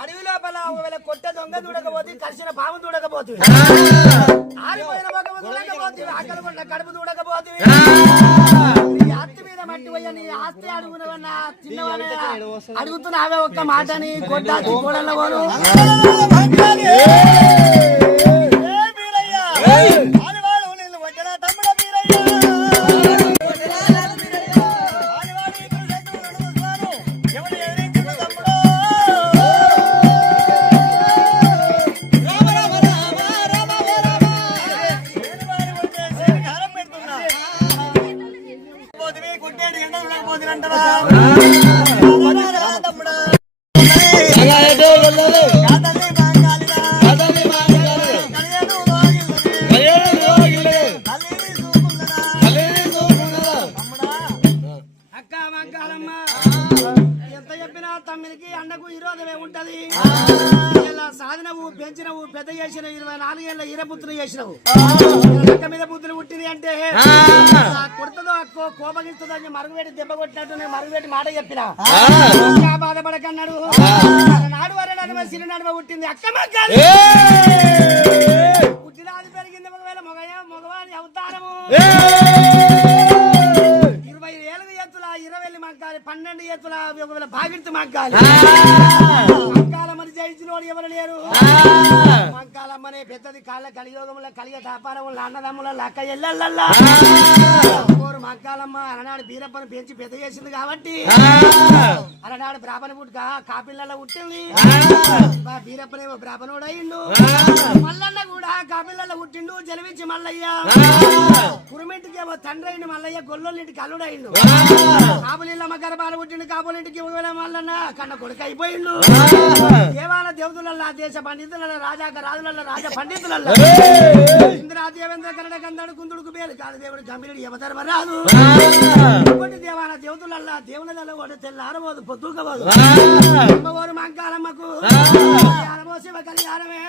అడవి లోపల ఒకవేళ కొట్ట దొంగ దూడకపోతే కలిసిన పాము దూడకపోతుంది ఆరిపోయిన మొగము దూడకపోతుంది ఆకలి కొన్న కడుపు దూడకపోతుంది నీ ఆస్తి మీద మట్టి పోయా నీ ఆస్తి అడుగునవన్నా చిన్నవానే అడుగుతున్నావే ఒక్క మాటని కొట్టాచి కోడల్లో పోను ఎంత చెప్పినా తమ్మికి అండకు విరోధమే ఉంటది ఇలా సాధనవు పెంచినవు పెద్ద చేసిన 24 ఏళ్ళ ఈరపుత్రులు చేసినవు అక్క మీద బుద్ధులు పుట్టింది అంటే కొడుతుందో అక్కో కోపగిస్తుందో అని మరుగువేటి దెబ్బ కొట్టినట్టు నేను మరుగువేటి మాట చెప్పిన బాధపడకన్నాడు నాడు వరే నడుమ సిరి నడుమ పుట్టింది అక్క మగ్గాలి పుట్టినాది పెరిగింది ఒకవేళ మగవాని అవతారము 20 ఏళ్ళ ఎత్తుల 20 మగ్గాలి 12 ఎత్తుల ఒకవేళ బాగిడితే మగ్గాలి మంకాలమ్మని జయించినోడు ఎవరు లేరు మంకాలమ్మనే పెద్దది కాళ్ళ కలియోగముల కలిగ తాపారముల అన్నదమ్ముల లక్క ఎల్లల్లా మంకాలమ్మ అలనాడు బీరప్పని పెంచి పెద్ద చేసింది కాబట్టి అలనాడు బ్రాహ్మణ పుట్టుక కాపిల్లల్లో పుట్టింది బీరప్పనేమో బ్రాహ్మణుడు అయిండు మల్లన్న కూడా కాపిల్లల్లో పుట్టిండు జలవించి మల్లయ్య కురుమింటికి ఏమో తండ్రి అయిండు మల్లయ్య గొల్లొల్లింటికి అల్లుడు అయిండు కాపులిల్లమ్మ గర్భాలు పుట్టిండు కాపులింటికి మల్లన్న కన్న కొడుకు అయిపోయిండు దేవాల దేవతలల్లా దేశ పండితుల రాజాక రాజుల రాజ పండితులల్లా ఇంద్రా దేవేంద్ర కన్నడ గంధడు కుందుడుకు బేలు కాదు దేవుడు గంభీరుడు యమధర్మ రాదు కొన్ని దేవాల దేవతలల్లా దేవుళ్ళలో కూడా తెల్లారబోదు పొద్దుకోబోదు అమ్మవారు మంకాలమ్మకు శివ కళ్యాణమే